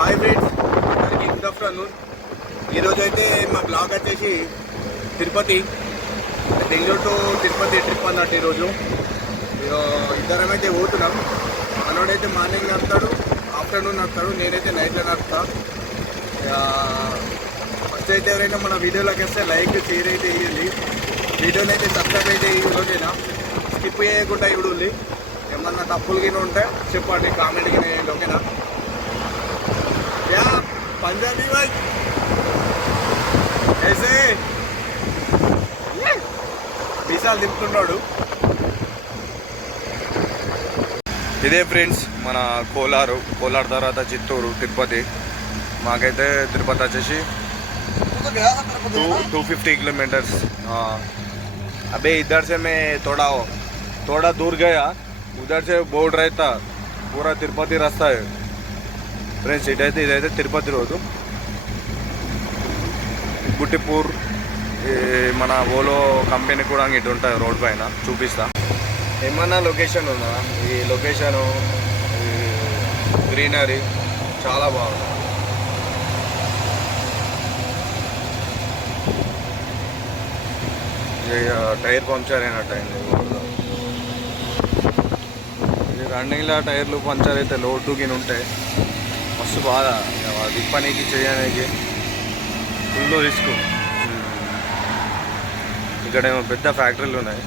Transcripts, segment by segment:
Hi friends, అందరికీ good afternoon. ఈరోజు అయితే మా బ్లాగ్ వచ్చేసి తిరుపతి, బెంగళూరు టు తిరుపతి ట్రిప్ అన్నట్టు. ఈరోజు ఇద్దరం అయితే పోతున్నాం. మనోడైతే మార్నింగ్ నడుపుతాడు, ఆఫ్టర్నూన్ నడుపుతాడు, నేనైతే నైట్లో నడుపుతా. ఫస్ట్ అయితే ఎవరైనా మన వీడియోలోకి వస్తే లైక్ షేర్ అయితే ఇవ్వండి, వీడియోని అయితే సబ్స్క్రైబ్ అయితే ఇవ్వలేనా, స్కిప్ చేయకుండా ఇవ్వండి. ఏమన్నా తప్పులు గిన ఉంటే చెప్పండి, కామెంట్ గిన వేయండి, ఓకేనా? యా పంజాబీ బాయ్ ऐसे వీసాలు తిప్పుతున్నాడు. ఇదే ఫ్రెండ్స్ మన కోలార్ తర్వాత చిత్తూరు, తిరుపతి. మాకైతే తిరుపతి వచ్చేసి 250 किलोमीटर्स. अबे इधर से मैं थोड़ा दूर गया, उधर से बोर्ड रहता, पूरा तिरुपति रास्ता है ఫ్రెండ్స్. ఇదైతే తిరుపతి రోడ్డు, గుట్టిపూర్. మన ఓలో కంపెనీ కూడా ఇటు ఉంటుంది రోడ్ పైన, చూపిస్తా. ఏమన్నా లొకేషన్ ఉందా? ఈ లొకేషను, గ్రీనరీ చాలా బాగుంది. టైర్ పంక్చర్ అయినట్టయింది. రన్నింగ్లో టైర్లు పంక్చర్ అయితే లోటు గిని ఉంటాయి, మస్తు బాధ. తిప్పనీకి చేయడానికి ఫుల్ రిస్క్. ఇక్కడేమో పెద్ద ఫ్యాక్టరీలు ఉన్నాయి,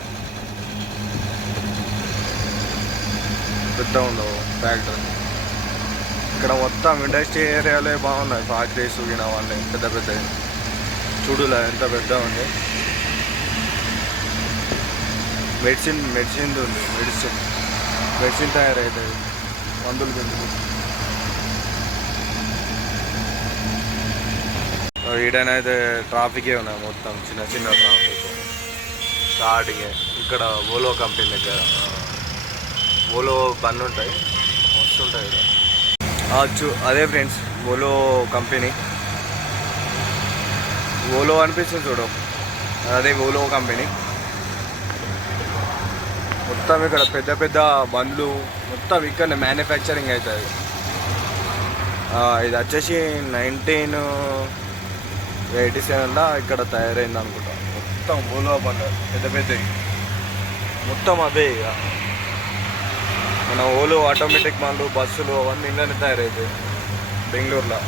పెద్ద ఉండవు ఫ్యాక్టరీ. ఇక్కడ మొత్తం ఇండస్ట్రీ ఏరియాలే బాగున్నాయి, ఫ్యాక్టరీస్ గిన అవన్నీ పెద్ద పెద్ద. చూడులా ఎంత పెద్ద ఉంది. మెడిసిన్ ఉంది, మెడిసిన్ తయారవుతుంది, మందులు పెంచుకు. ఈడనైతే ట్రాఫికే ఉన్నాయి, మొత్తం చిన్న ట్రాఫిక్ స్టార్టింగే. ఇక్కడ ఓలో కంపెనీ దగ్గర ఓలో బండ్లు ఉంటాయి, వస్తుంటాయి ఇక్కడ. అదే ఫ్రెండ్స్ ఓలో కంపెనీ. ఓలో అనిపిస్తుంది చూడు, అదే ఓలో కంపెనీ. మొత్తం ఇక్కడ పెద్ద పెద్ద బండ్లు మొత్తం ఇక్కడనే మ్యానుఫ్యాక్చరింగ్ అవుతుంది. ఇది వచ్చేసి 1987లో ఇక్కడ తయారైంది అనుకుంటా. మొత్తం ఓలో బండ్లు పెద్ద పెద్దవి మొత్తం అవే. ఇక మన ఓలో ఆటోమేటిక్ బండ్లు, బస్సులు అవన్నీ ఇంట్లోనే తయారవుతాయి బెంగళూరులో.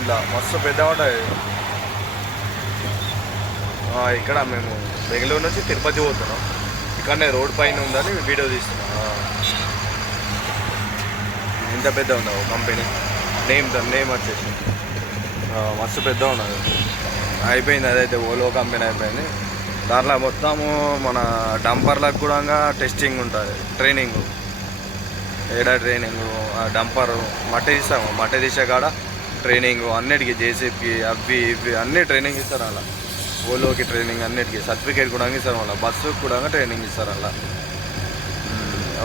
ఇలా మస్తు పెద్ద ఉంటాయి. ఇక్కడ మేము బెంగళూరు నుంచి తిరుపతి పోతున్నాం, ఇక్కడనే రోడ్ పైన ఉందని వీడియో తీస్తున్నాం. ఎంత పెద్ద ఉండవు కంపెనీ. దాని నేమ్ వచ్చేసి మస్తు పెద్ద ఉన్నది. అయిపోయింది, అదైతే ఓలో కంపెనీ అయిపోయింది. దాంట్లో మొత్తము మన డంపర్లకు కూడా టెస్టింగ్ ఉంటుంది, ట్రైనింగ్. ట్రైనింగ్ డంపర్ మట్టి తీస్తాము, మట్టి తీసే కాడ ట్రైనింగ్ అన్నిటికీ, జేసీబీకి అవి ఇవి అన్నీ ట్రైనింగ్ ఇస్తారు అలా. ఓలోకి ట్రైనింగ్ అన్నిటికీ, సర్టిఫికేట్ కూడా ఇస్తారు అలా. బస్సుకి కూడా ట్రైనింగ్ ఇస్తారు అలా.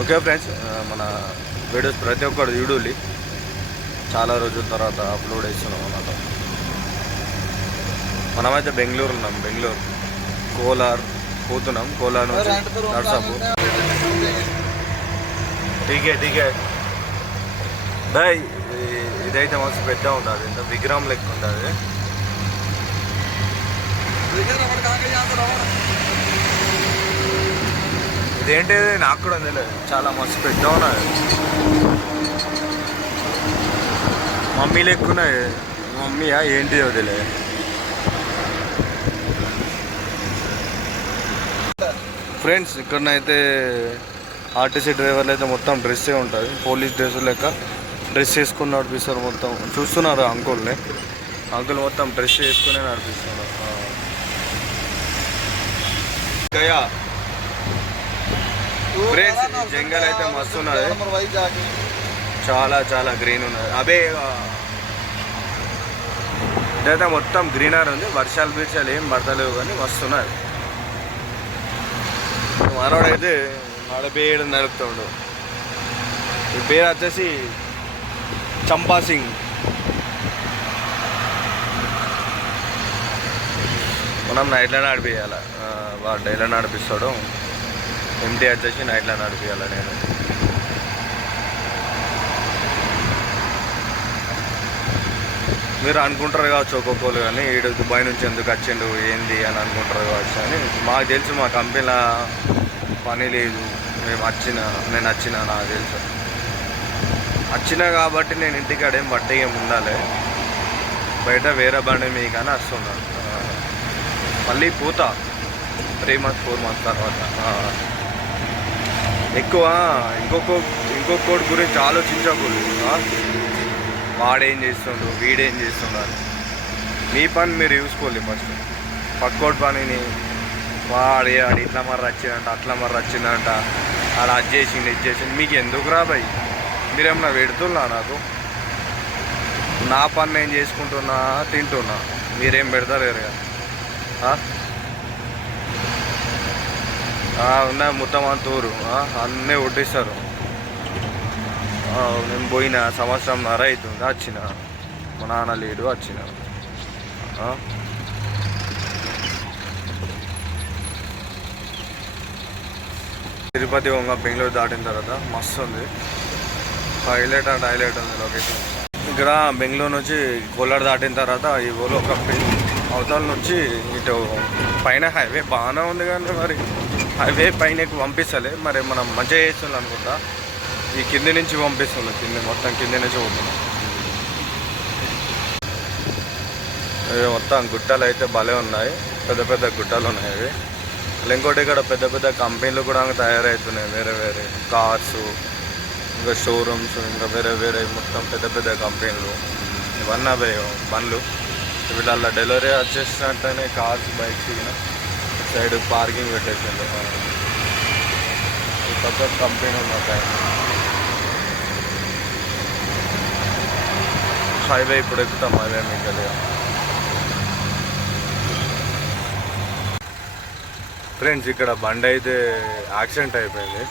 ఓకే ఫ్రెండ్స్, మన వీడియోస్ ప్రతి ఒక్కరు చూడాలి. చాలా రోజుల తర్వాత అప్లోడ్ చేస్తున్నాం అన్నమాట. మనమైతే బెంగళూరు ఉన్నాం, బెంగళూరు కోలార్ పోతున్నాం. కోలార్ నుంచి నర్సాపూర్. ఠీకే బాయ్. ఇదైతే మస్తు పెద్ద ఉంటుంది, ఇంత విగ్రహం లెక్క ఉంటుంది. ఇదేంటి నాకు కూడా తెలియదు, చాలా మస్తు పెద్ద ఉన్నది. మమ్మీ లెక్కున్నాయి. మమ్మీయా ఏంటిదో తెలియదు. ఫ్రెండ్స్ ఇక్కడనైతే ఆర్టీసీ డ్రైవర్లు అయితే మొత్తం డ్రెస్సే ఉంటుంది, పోలీస్ డ్రెస్ లెక్క డ్రెస్ వేసుకుని నడిపిస్తారు. మొత్తం చూస్తున్నారు అంకుల్ని, అంకుల్ మొత్తం డ్రెస్ వేసుకునే నడిపిస్తున్నారు. గయా ఫ్రెండ్స్, జంగల్ అయితే మస్తు ఉన్నది, చాలా గ్రీన్ ఉన్నది. అబే ఇదైతే మొత్తం గ్రీనరీ ఉంది. వర్షాలు ఏం పడతలేవు కానీ వస్తున్నది. మనోడైతే నడిపేయడం నడుపుతాడు. ఈ పేరు వచ్చేసి చంపా సింగ్. మనం నైట్లో నడిపియాలి, వాడు డైలో నడిపిస్తాడు. ఎంటీ వచ్చేసి నైట్లో నడిపియాలి నేను. మీరు అనుకుంటారు కావచ్చు ఒక్కొక్కరు, కానీ ఈడు దుబాయ్ నుంచి ఎందుకు వచ్చిండు ఏంది అని అనుకుంటారు కావచ్చు. అని మాకు తెలుసు, మా కంపెనీలో పని లేదు, నేను వచ్చిన నాకు తెలుసు. వచ్చినా కాబట్టి నేను ఇంటికాడ ఏం బట్టి ఏమి ఉండాలి, బయట వేరే బండి మీ కానీ వస్తున్నాను. మళ్ళీ పోతా 3 months 4 months తర్వాత. ఎక్కువ ఇంకొకటి గురించి ఆలోచించకూడదు. వాడేం చేస్తుండు, వీడేం చేస్తుండు అని. మీ పని మీరు చూసుకోవాలి ఫస్ట్. పక్కోటి పనిని వాడు ఇట్లా మర్ర వచ్చిందంట, అట్లా మర్ర వచ్చిందంట, అలా అది చేసింది ఇది చేసింది, మీకు ఎందుకు రాబాయి? మీరేమన్నా పెడుతున్నా నాకు? నా పని నేను చేసుకుంటున్నా, తింటున్నా, మీరేం పెడతారు కదా. ఉన్న మొత్తం అంత ఊరు అన్నీ వడ్డిస్తారు. నేను పోయిన 1.5 సంవత్సరం అవుతుంది, వచ్చిన మా నాన్న లేడు, వచ్చిన. తిరుపతి వంగ బెంగళూరు దాటిన తర్వాత మస్తు ఉంది, హైలైట్ ఉంది లొకేషన్. ఇక్కడ బెంగళూరు నుంచి కోలార్ దాటిన తర్వాత ఈ ఊళ్ళో ఒక అవతల నుంచి ఇటు పైన హైవే బాగానే ఉంది, కానీ మరి హైవే పైన పంపిస్తలే, మరి మనం మంచిగా చేస్తున్నాం అనుకుంటా. ఈ కింది నుంచి పంపిస్తున్నాం, మొత్తం కింది నుంచి పోతున్నాం. మొత్తం గుట్టలు అయితే భలే ఉన్నాయి, పెద్ద పెద్ద గుట్టలు ఉన్నాయి అవి. ఇంకోటి ఇక్కడ పెద్ద పెద్ద కంపెనీలు కూడా తయారవుతున్నాయి, వేరే కార్స్, ఇంకా షోరూమ్స్, ఇంకా వేరే మొత్తం పెద్ద పెద్ద కంపెనీలు. ఇవన్నీ అవే బండ్లు. వీళ్ళ డెలివరీ వచ్చేసినట్టనే కార్స్, బైక్స్ సైడ్ పార్కింగ్ పెట్టేసిండు. పెద్ద కంపెనీ ఉన్నాయి. హైవే ఇప్పుడు ఎక్కుతాం, హైవే మీకు ఫ్రెండ్స్. ఇక్కడ బండి అయితే యాక్సిడెంట్ అయిపోయింది,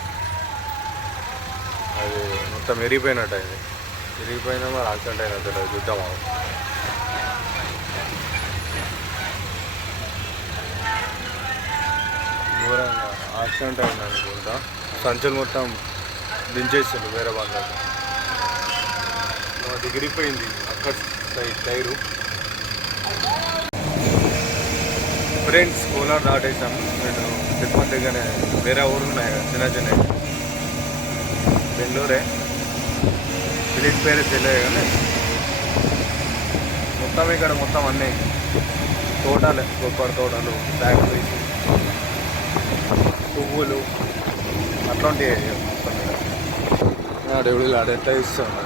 అది మొత్తం విరిగిపోయినట్టు అయింది. విరిగిపోయినా మరి యాక్సిడెంట్ అయినట్టు చూద్దాం. దూరంగా యాక్సిడెంట్ అయింది అనుకుంటా. సంచులు మొత్తం దించేసిండు వేరే బండ్లకు, అది విరిగిపోయింది అక్కడ సైడ్ టైరు. ఫ్రెండ్స్ కోలార్ దాటేసాం. నేను తిరుపతి దగ్గరనే వేరే ఊరు ఉన్నాయి కదా, చిన్న బెంగళూరే, విలేజ్ పేరు తెలియదు కానీ మొత్తం ఇక్కడ మొత్తం అన్నీ తోటలే, కొబ్బరి తోటలు, ఫ్యాక్టరీస్, పువ్వులు అట్లాంటివి మొత్తం. దేవుళ్ళు ఆడ ఎట్లా ఇస్తాను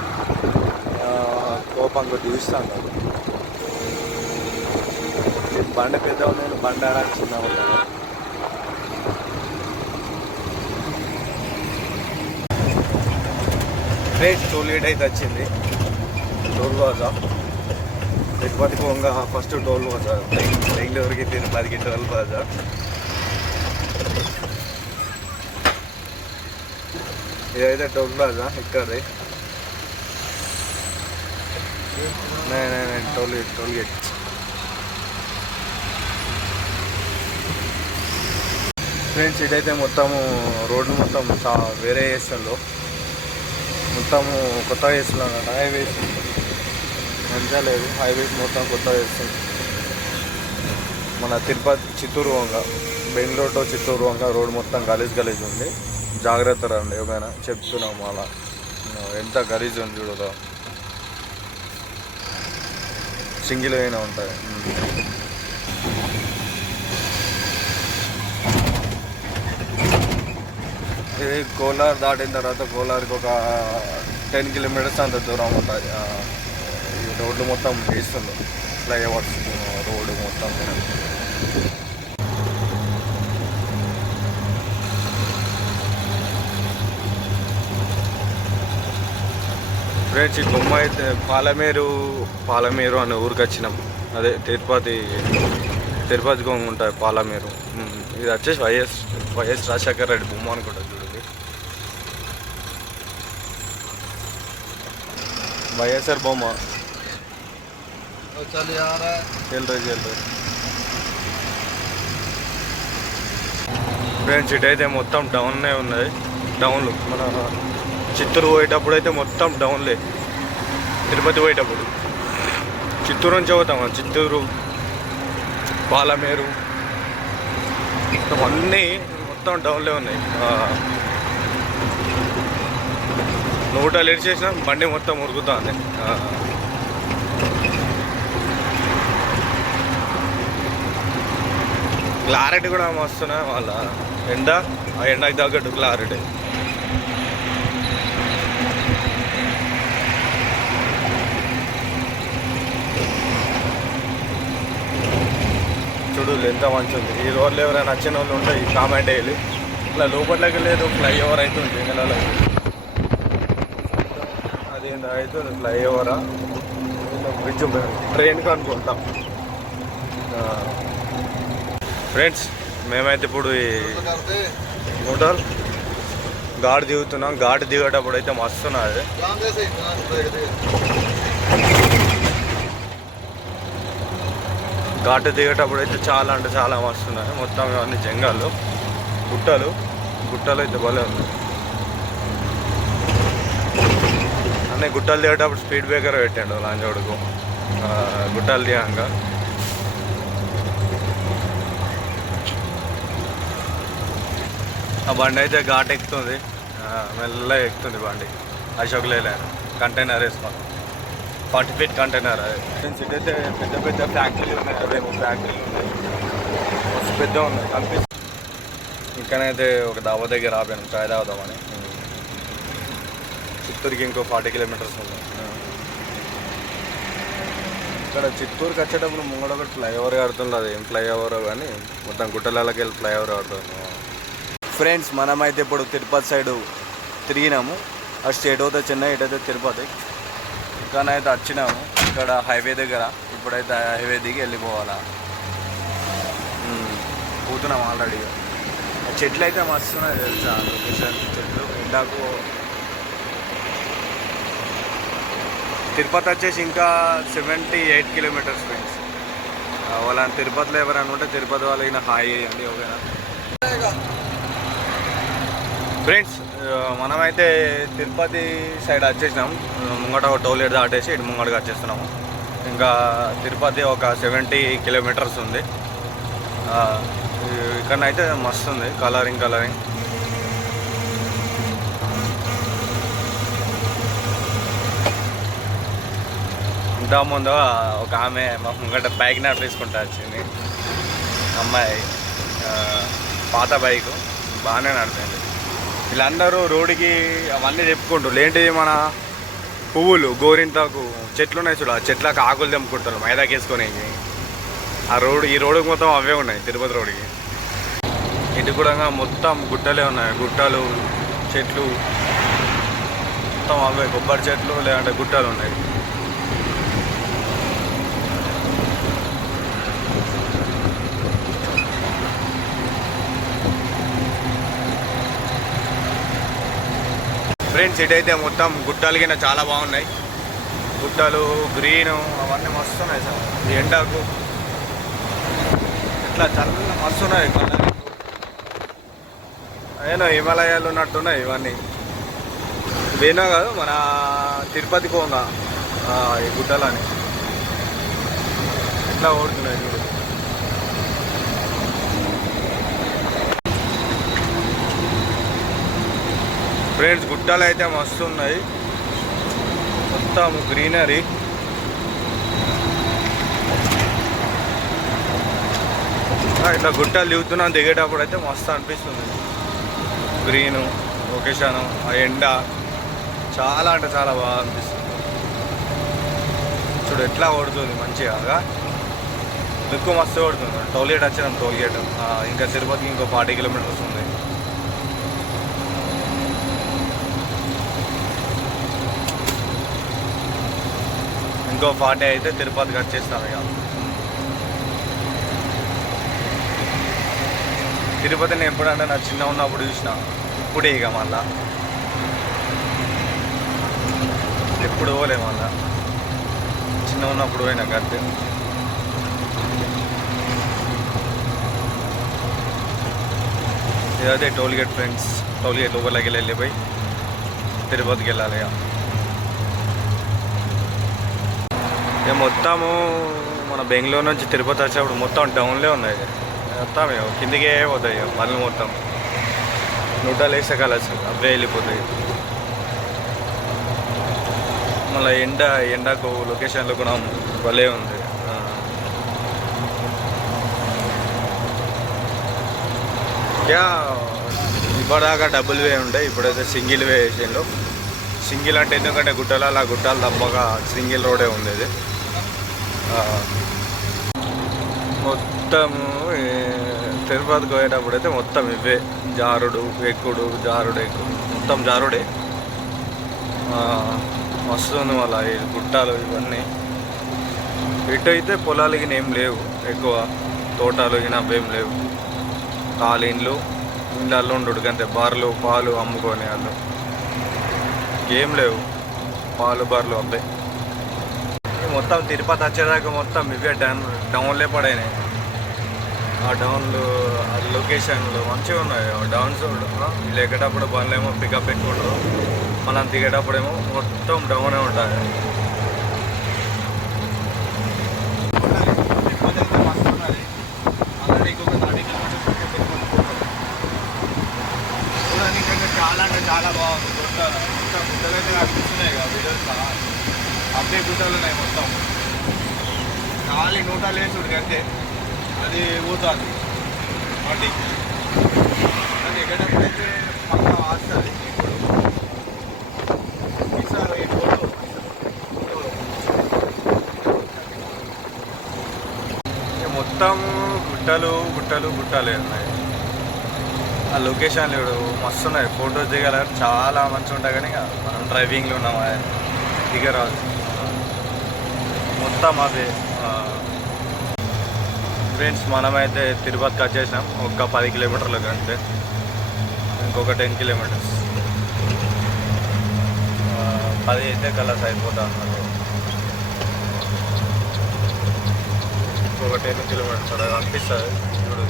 కోపంగా తీస్తాను. బండి పెద్ద నేను బండి ఆడానికి చిన్న ఉంటాను. రేట్ టోల్ గేట్ అయితే వచ్చింది, టోల్ ప్లాజా. తిరుపతికి వంగ ఫస్ట్ టోల్ ప్లాజా, బెంగళూరుకి తిరుపతికి టోల్ ప్లాజా. ఇదైతే టోల్ ప్లాజా ఇక్కడది. Toll gate. ఫ్రెండ్స్ ఇదైతే మొత్తము రోడ్లు మొత్తం వేరే చేస్తుండ్రు, మొత్తము కొత్తగా చేస్తున్నాం కదా. హైవేస్ మంచిగా లేదు, హైవేస్ మొత్తం కొత్తగా చేస్తుంది. మన తిరుపతి చిత్తూరు వంగ, బెంగళూరు టు చిత్తూరు వంగ రోడ్ మొత్తం గలీజ్ ఉంది. జాగ్రత్త రండి, ఏమైనా చెప్తున్నాము. అలా ఎంత గలీజ్ ఉంది చూడదా, సింగిల్ అయినా ఉంటాయి. ఇది కోలార్ దాటిన తర్వాత కోలార్కి ఒక 10 kilometers అంత దూరం ఉంటుంది. ఈ రోడ్లు మొత్తం వేస్తుండ్రు, ఫ్లైఓవర్స్ రోడ్డు మొత్తం. ఫ్రెండ్స్ ఈ బొమ్మ అయితే పాలమేరు అనే ఊరికి వచ్చినాం. అదే తిరుపతి గొంగ ఉంటుంది పాలమేరు. ఇది వచ్చేసి వైఎస్ రాజశేఖర రెడ్డి బొమ్మ అనుకుంటా చూడండి. వైఎస్ఆర్ బొమ్మ. ఫ్రెండ్స్ ఇటైతే మొత్తం డౌన్నే ఉన్నది, డౌన్లు. మన చిత్తూరు పోయేటప్పుడు అయితే మొత్తం డౌన్లే, తిరుపతి పోయేటప్పుడు చిత్తూరు నుంచి పోతాం, చిత్తూరు, పాలమేరు మొత్తం అన్నీ మొత్తం డౌన్లే ఉన్నాయి. నూట లేట్ చేసినా బండి మొత్తం ఉరుకుతుంది. క్లారిటీ కూడా వస్తున్నాయి వాళ్ళ ఎండ, ఆ ఎండకి తగ్గట్టు క్లారిటీ. చూడు ఎంత మంచి ఉంది. ఈ రోడ్లు ఎవరైనా నచ్చిన వాళ్ళు ఉంటే ఈ కామెంట్ వేయాలి. ఇట్లా లోపలికి లేదు, ఫ్లైఓవర్ అవుతుంది జంగలలో. అదేంటి అవుతుంది ఫ్లైఓవరా, బ్రిడ్జ్ ట్రైన్కి అనుకుంటాం. ఫ్రెండ్స్ మేమైతే ఇప్పుడు ఈ మోటార్ ఘాట్ దిగుతున్నాం. ఘాట్ దిగేటప్పుడు అయితే మస్తున్నది. ఘాటు దిగేటప్పుడు అయితే చాలా అంటే చాలా మస్తున్నాయి. మొత్తం ఇవన్నీ జంగాలు, గుట్టలు అయితే భలే ఉంది. అన్నీ గుట్టలు దిగేటప్పుడు స్పీడ్ బ్రేకర్ పెట్టాడు లాంజోడుకు. గుట్టలు దిగాక ఆ బండి అయితే ఘాట్ ఎక్కుతుంది, మెల్లగా ఎక్కుతుంది బండి. అశోక్ లేలాను కంటైనర్ వేసుకోండి, 40 feet కంటైనర్. అది సిటీ అయితే పెద్ద పెద్ద ఫ్యాక్టరీలు ఉన్నాయి, అవేమో ఫ్యాక్టరీలు ఉన్నాయి, మస్తు పెద్ద ఉన్నాయి కనిపిస్తుంది. ఇంకనైతే ఒక దాబా దగ్గర ఆపాను చాయ్ తాగుదామని. చిత్తూరుకి ఇంకో 40 kilometers ఉన్నాయి. ఇక్కడ చిత్తూరుకి వచ్చేటప్పుడు ముంగడ ఒకటి ఫ్లైఓవర్ కడుతుంది. అది ఏం ఫ్లైఓవర్ కానీ మొత్తం గుట్టలకి వెళ్ళి ఫ్లైఓవర్ కడుతుంది. ఫ్రెండ్స్ మనమైతే ఇప్పుడు తిరుపతి సైడు తిరిగినాము. ఆ స్టేట్ అయితే చెన్నై, ఇటైతే తిరుపతి. ఇక్కడైతే వచ్చినాము, ఇక్కడ హైవే దగ్గర. ఇప్పుడైతే హైవే దిగి వెళ్ళిపోవాలా. పోతున్నాం ఆల్రెడీ. చెట్లు అయితే మస్తున్నాయి తెలుసా, లొకేషన్ చెట్లు. ఇందాకు తిరుపతి వచ్చేసి ఇంకా 78 kilometers ఫ్రెండ్స్. వాళ్ళని తిరుపతిలో ఎవరైనా ఉంటే తిరుపతి వాళ్ళకి హాయ్ అండి. ఓకేనా ఫ్రెండ్స్, మనమైతే తిరుపతి సైడ్ వచ్చేసినాం. ముంగట ఒక టోల్గేట్ దాటేసి ఇటు ముంగటగా వచ్చేస్తున్నాము. ఇంకా తిరుపతి ఒక 70 kilometers ఉంది. ఇక్కడనైతే మస్తు ఉంది కలరింగ్. ఇంత ముందు ఒక ఆమె మా ముంగట బైక్ నడిపించుకుంటా వచ్చింది అమ్మాయి. పాత బైకు బాగానే నడిపింది. వీళ్ళందరూ రోడ్డుకి అవన్నీ చెప్పుకుంటారు. ఏంటి మన పువ్వులు, గోరింతాకు చెట్లు ఉన్నాయి చూడ, ఆ చెట్లకు ఆకులు తెంపుకుంటారు మైదాకి వేసుకొని. ఆ రోడ్డు, ఈ రోడ్డుకి మొత్తం అవే ఉన్నాయి తిరుపతి రోడ్డుకి. ఇటు కూడా మొత్తం గుట్టలే ఉన్నాయి, గుట్టలు, చెట్లు మొత్తం అవే కొబ్బరి చెట్లు లేదంటే గుట్టలు ఉన్నాయి. ఫ్రెండ్స్ ఇటైతే మొత్తం గుట్టలు కింద చాలా బాగున్నాయి. గుట్టలు గ్రీను అవన్నీ మస్తు ఉన్నాయి సార్. ఈ ఎండకు ఇట్లా చాలా మస్తు ఉన్నాయి. అయినా హిమాలయాలు ఉన్నట్టున్నాయి ఇవన్నీ. ఇవేనా కాదు, మన తిరుపతి కోంగా ఈ గుట్టలని ఇట్లా ఓడుతున్నాయి. ఫ్రెండ్స్ గుట్టలు అయితే మస్తు ఉన్నాయి, మొత్తం గ్రీనరీ. ఇట్లా గుట్టలు దిగుతున్నాం, దిగేటప్పుడు అయితే మస్తు అనిపిస్తుంది. గ్రీను లొకేషను, ఆ ఎండ చాలా అంటే చాలా బాగా అనిపిస్తుంది. చూడు ఎట్లా కొడుతుంది మంచిగా, ఎక్కువ మస్తు కొడుతుంది. టోల్గేట్ వచ్చినాం, టోల్గేట్ ఇంకా తిరుపతికి ఇంకో 40 kilometers ఉంది. ఇంకో 40 అయితే తిరుపతికి వచ్చేస్తాం. ఇక తిరుపతిని ఎప్పుడంటే నా చిన్న ఉన్నప్పుడు చూసిన, ఇప్పుడే ఇక మళ్ళా ఎప్పుడు పోలే. మళ్ళా చిన్న ఉన్నప్పుడు పోయినా కరెక్ట్. ఇదైతే టోల్గేట్ ఫ్రెండ్స్. టోల్గేట్ లోపలికి వెళ్ళిపోయి తిరుపతికి వెళ్ళాలి. ఇక ఇక మొత్తము మన బెంగళూరు నుంచి తిరుపతి వచ్చేప్పుడు మొత్తం డౌన్లే ఉన్నాయి. మొత్తం కిందికే పోతాయి పనులు మొత్తం. నూటలు వేసే కలర్స్ అవే వెళ్ళిపోతాయి. మళ్ళీ ఎండకు లొకేషన్లో కూడా భలే ఉంది. యా ఇప్పటిదాకా డబుల్ వే ఉండే, ఇప్పుడైతే సింగిల్ వే వేసిండు. సింగిల్ అంటే ఎందుకంటే గుట్టలు అలా గుట్టాలు తప్పగా సింగిల్ రోడే ఉండేది. మొత్తము తిరుపతికి పోయేటప్పుడు అయితే మొత్తం ఇవే జారుడు ఎక్కుడు మొత్తం జారుడే. వస్తుంది మళ్ళీ ఈ గుట్టాలు ఇవన్నీ. ఇటు అయితే పొలాలకి ఏం లేవు, ఎక్కువ తోటలు అవేం లేవు. ఖాళీ ఇళ్ళల్లో ఉండు అంతే. బర్రెలు పాలు అమ్ముకొని వాళ్ళు ఏం లేవు, పాలు బర్రెలు అబ్బాయి. మొత్తం తిరుపతి వచ్చేదాకా మొత్తం ఇవే డౌన్లే పడైనాయి. ఆ డౌన్లు ఆ లొకేషన్లు మంచిగా ఉన్నాయి. డౌన్స్ వీళ్ళు ఎక్కేటప్పుడు బండ్లేమో పికప్ పెట్టుకుంటారు, మనం దిగేటప్పుడేమో మొత్తం డౌనే ఉంటుంది. చాలా అంటే చాలా బాగుంది. గుట్టలు అయితే కనిపిస్తున్నాయి కదా వీడియోస్, అప్పుడే గుట్టలు ఉన్నాయి మొత్తం. ఖాళీ నూటలు వేసుడు అంతే, అది పోతుంది బండి. అది ఎక్కడైతే పక్క వస్తుంది. మొత్తం గుట్టలే ఉన్నాయి. ఆ లొకేషన్లు ఇప్పుడు మస్తు ఉన్నాయి. ఫొటోస్ దిగాలని చాలా మంచిగా ఉంటాయి, కానీ మనం డ్రైవింగ్లో ఉన్నాము దిగరాదు. మొత్తం అదే ఫ్రెండ్స్. మనమైతే తిరుపతికి వచ్చేసినాం. ఒక 10 కిలోమీటర్లు కంటే ఇంకొక 10 కిలోమీటర్స్ 10 అయితే కలర్స్ అయిపోతా అన్నమాట. ఇంకొక 10 కిలోమీటర్స్ అలా అనిపిస్తుంది. చూడు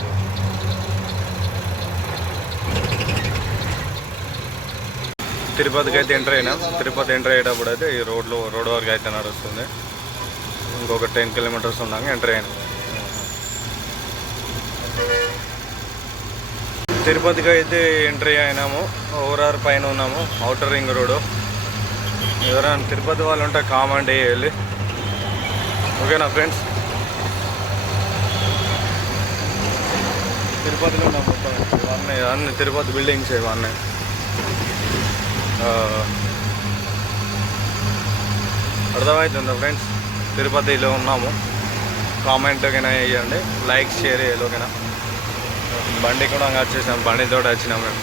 తిరుపతికి అయితే ఎంటర్ అయినాం. తిరుపతి ఎంటర్ అయ్యేటప్పుడు అయితే ఈ రోడ్ వరకు అయితే నడుస్తుంది. ఇంకొక 10 కిలోమీటర్స్ ఉన్నాక ఎంటర్ అయినాం. తిరుపతికి అయితే ఎంట్రీ అయినాము. ఓవరార్ పైన ఉన్నాము, అవుటర్ రింగ్ రోడ్. ఎవరైనా తిరుపతి వాళ్ళు ఉంటే కామెంట్ చేయాలి, ఓకేనా ఫ్రెండ్స్? తిరుపతిలో ఉన్నాం మొత్తం. ఇవన్నీ అన్ని తిరుపతి బిల్డింగ్స్ ఇవన్నీ. అర్థమవుతుందా ఫ్రెండ్స్? తిరుపతిలో ఉన్నాము. కామెంట్ ఓకేనా వేయండి, లైక్ షేర్ చేయాలి, ఓకేనా? బండి కూడా వచ్చేసినాము, బండితో వచ్చినాము మేము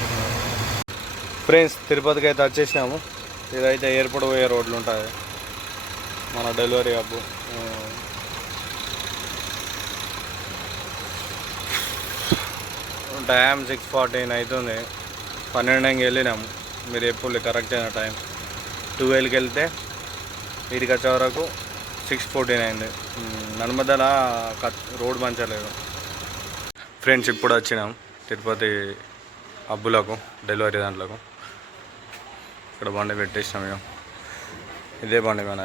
ఫ్రెండ్స్. తిరుపతికి అయితే వచ్చేసినాము. ఇదైతే ఎయిర్పోర్ట్ పోయే రోడ్లు ఉంటుంది, మన డెలివరీ హబ్. టైం 6:14 అవుతుంది. 12కి వెళ్ళినాము. మీరు ఎప్పుడు కరెక్ట్ అయిన టైం 12కి వెళ్తే వీడికి వచ్చే వరకు 6:14 అయింది. నర్మదల రోడ్ మంచిగా లేదు ఫ్రెండ్స్. ఇప్పుడు వచ్చినాం తిరుపతి హబ్బులకు, డెలివరీ దాంట్లోకి. ఇక్కడ బండి పెట్టేసినాం. ఇక ఇదే బండి మన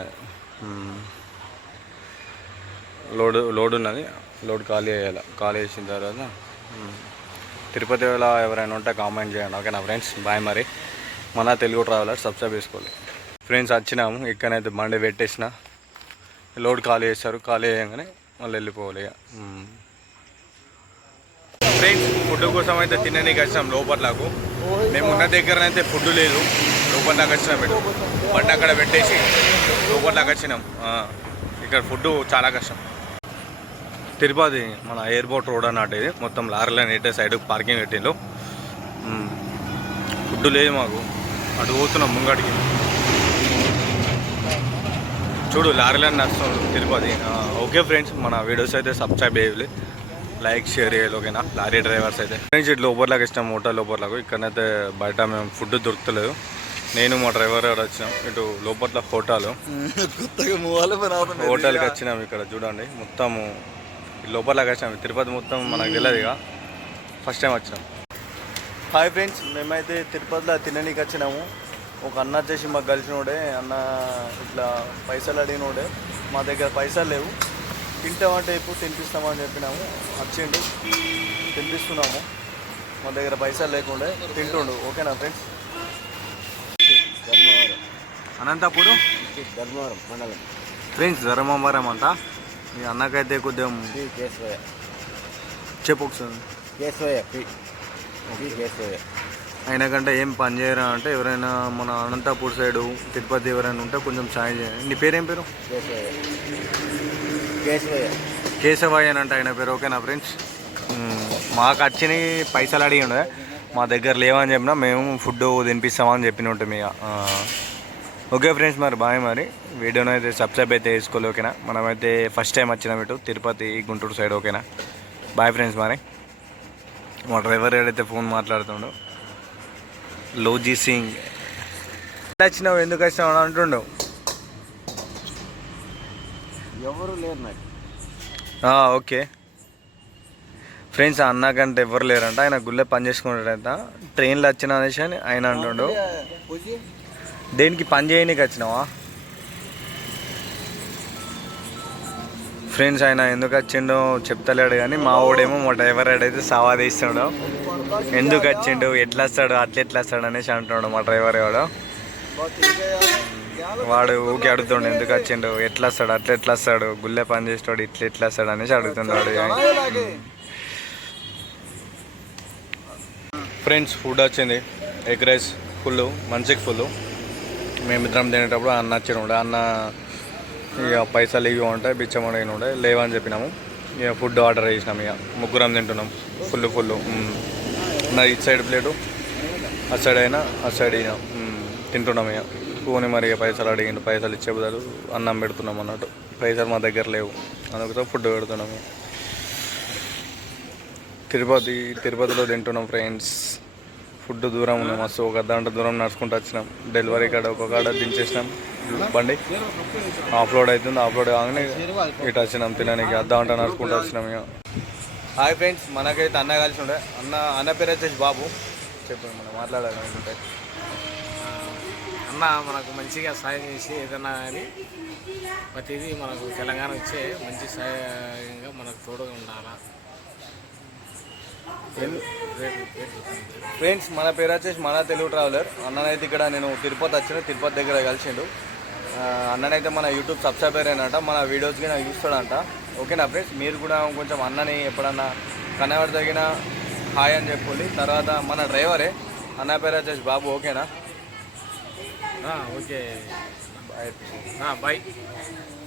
లోడ్ ఉన్నది. లోడ్ ఖాళీ చేయాలి. ఖాళీ చేసిన తర్వాత తిరుపతి వేళ ఎవరైనా ఉంటే కామెంట్ చేయండి, ఓకేనా ఫ్రెండ్స్? బాయ్. మరి మన తెలుగు ట్రావెలర్ సబ్స్క్రైబ్ చేసుకోవాలి ఫ్రెండ్స్. వచ్చినాము, ఇక్కడైతే బండి పెట్టేసిన. లోడ్ ఖాళీ చేస్తారు. ఖాళీ చేయగానే మళ్ళీ వెళ్ళిపోవాలి. ఇక ఫ్రెండ్స్ ఫుడ్ కోసం అయితే తిననీకి వచ్చినాం లోపట్లకు. మేము ఉన్న దగ్గరనైతే ఫుడ్ లేదు. లోపట్లకు వచ్చినాం. మీరు బండి అక్కడ పెట్టేసి లోపట్లకు వచ్చినాం. ఇక్కడ ఫుడ్ చాలా కష్టం. తిరుపతి మన ఎయిర్పోర్ట్ రోడ్ అన్నట్టు ఇది. మొత్తం లారీలను ఇటే సైడ్ పార్కింగ్ పెట్టిండు. ఫుడ్ లేదు మాకు. అటు పోతున్నాం ముంగడికి. చూడు లారీలను నడుస్తున్నాడు తిరుపతి. ఓకే ఫ్రెండ్స్, మన వీడియోస్ అయితే సబ్స్క్రైబ్ చేయాలి, లైక్ షేర్ చేయాలి, ఓకేనా? లారీ డ్రైవర్స్ అయితే ఫ్రెండ్స్ ఇట్లా లోపర్లాగా ఇష్టం, హోటల్ లోపర్లకు. ఇక్కడనైతే బయట మేము ఫుడ్ దొరుకుతలేదు. నేను మా డ్రైవర్ గారు వచ్చినాం. ఇటు లోపట్ల హోటల్కి వచ్చినాం. ఇక్కడ చూడండి మొత్తము లోపలకి వచ్చినాం. తిరుపతి మొత్తం మనకు తెలియదు, ఇక ఫస్ట్ టైం వచ్చినాం. హాయ్ ఫ్రెండ్స్, మేమైతే తిరుపతిలో తిననీకి వచ్చినాము. ఒక అన్న వచ్చేసి మాకు కలిసినోడే అన్న ఇట్లా పైసలు అడిగినోడే, మా దగ్గర పైసలు లేవు, తింటామంటే ఇప్పుడు తినిపిస్తామని చెప్పినాము, వచ్చిండు తినిపిస్తున్నాము, మా దగ్గర పైసలు లేకుండే తింటుండు. ఓకేనా ఫ్రెండ్స్? ధర్మవరం అనంతపురం ధర్మవరం మండలం ఫ్రెండ్స్, ధర్మవరం అంట. మీ అన్నకైతే కొద్దిగా కేశవయ్య చెప్పు ఒకసారి. కేశవయ్య కేశవయ్య అయినా కంటే ఏం పని చేయరా అంటే ఎవరైనా మన అనంతపూర్ సైడు తిరుపతి ఎవరైనా ఉంటే కొంచెం సాయం చేయండి. నీ పేరేం పేరు? కేశవయ్య కేశవయ్య అని అంటే ఆయన పేరు. ఓకేనా ఫ్రెండ్స్? మాకు వచ్చిన పైసలు అడిగి ఉండే, మా దగ్గర లేవని చెప్పినా మేము ఫుడ్ తినిపిస్తామని చెప్పిన ఉంటాం ఇక. ఓకే ఫ్రెండ్స్, మరి బాయ్. మరి వీడియోని అయితే సబ్స్క్రైబ్ అయితే వేసుకోవాలి. ఓకేనా? మనమైతే ఫస్ట్ టైం వచ్చినాం ఇటు తిరుపతి గుంటూరు సైడ్. ఓకేనా? Bye friends. మరి మా డ్రైవర్ ఏడైతే ఫోన్ మాట్లాడుతుండో లోజీ సింగ్, వచ్చినావు ఎందుకు వచ్చినావు అని అంటుండవు. ఎవరు లేరు నాకు. ఓకే ఫ్రెండ్స్, అన్నకంటే ఎవరు లేరంట, ఆయన గుళ్ళే పని చేసుకుంటాడంట. ట్రైన్లో వచ్చిన అనేసి అని ఆయన అంటుండు. దేనికి పని చేయనీకి వచ్చినావా ఫ్రెండ్స్? ఆయన ఎందుకు వచ్చిండో చెప్తలేడు కానీ మా వాడేమో మా డ్రైవర్ అయితే సవాదీస్తున్నాడు. ఎందుకు వచ్చిండు, ఎట్లా వస్తాడు, ఎట్లా వస్తాడు అనేసి అంటున్నాడు మా డ్రైవర్ వాడు ఊకే అడుగుతుండు ఎందుకు వచ్చిండు, ఎట్లా వస్తాడు, ఎట్లా వస్తాడు, గుళ్ళే పని చేస్తాడు, ఎట్లా వస్తాడు అనేసి అడుగుతున్నాడు. ఫ్రెండ్స్, ఫుడ్ వచ్చింది, ఎగ్ రైస్ ఫుల్, మంచిగా ఫుల్. మేమిద్దరం తినేటప్పుడు అన్న వచ్చిన అన్న ఇక పైసలు ఇవి ఉంటాయి బిచ్చమని ఉండే లేవని చెప్పినాము. ఇక ఫుడ్ ఆర్డర్ చేసినాం, ఇక ముగ్గురం తింటున్నాం ఫుల్. నా ఇటు సైడ్ ప్లేటు, ఆ సైడ్ అయినా ఆ సైడ్ అయినా తింటున్నాం. ఇక పోనీ మరి ఇక పైసలు అడిగిండు, పైసలు ఇచ్చే బదులు అన్నం పెడుతున్నాం అన్నట్టు. పైసలు మా దగ్గర లేవు, అందుకతో ఫుడ్ పెడుతున్నాము. తిరుపతిలో తింటున్నాం ఫ్రెండ్స్. ఫుడ్ దూరం ఉన్నాం, మస్తు ఒక గంట దూరం నడుచుకుంటూ వచ్చినాం. డెలివరీ కాడ ఒక కాడ దించేసినాం, బండి ఆఫ్లోడ్ అవుతుంది. ఆఫ్లోడ్ కాగానే ఇటు వచ్చినాం తినడానికి, అర్ధగంట నడుచుకుంటూ వచ్చినాం. ఇక హాయ్ ఫ్రెండ్స్, మనకైతే అన్న కలిసి ఉండే. అన్న పేరు వచ్చేసి బాబు. చెప్పండి, మనం మాట్లాడాలనుకుంటే. అన్న మనకు మంచిగా సాయం చేసి ఏదన్నా కానీ ప్రతిదీ మనకు తెలంగాణ వచ్చే మంచి సాయంగా మనకు తోడుగా ఉండాలా. ఫ్రెండ్స్, మన పేరు వచ్చేసి మన తెలుగు ట్రావెలర్. అన్ననైతే ఇక్కడ నేను తిరుపతి వచ్చిన, తిరుపతి దగ్గర కలిసిండు. అన్ననైతే మన యూట్యూబ్ సబ్స్క్రైబర్ అయినట, మన వీడియోస్కి నాకు చూస్తాడంట. ఓకేనా ఫ్రెండ్స్? మీరు కూడా కొంచెం అన్నని ఎప్పుడన్నా కనబడి తగిన హాయ్ అని చెప్పండి. తర్వాత మన డ్రైవరే, అన్న పేరు వచ్చేసి బాబు. ఓకేనా? Okay bye. Bye.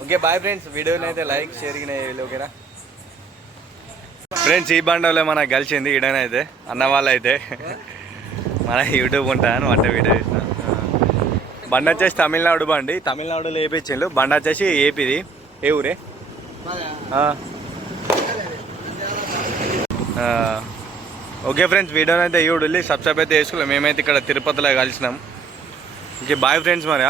Okay bye friends. వీడియోని అయితే లైక్ షేర్ ఓకేనా ఫ్రెండ్స్? ఈ బండలో మనకు కలిసింది ఈడనైతే అన్న వాళ్ళు అయితే మన యూట్యూబ్ ఉంటాను వంట వీడియో చేసిన. బండి వచ్చేసి తమిళనాడు బండి, తమిళనాడులో వేయించిండు. బండి వచ్చేసి ఏపీది. ఏ ఊరే? ఓకే ఫ్రెండ్స్, వీడియోని అయితే ఈ ఊళ్ళి సబ్స్క్రైబ్ అయితే చేసుకోలేదు. మేమైతే ఇక్కడ తిరుపతిలో కలిసినాం. Okay bye friends. మరి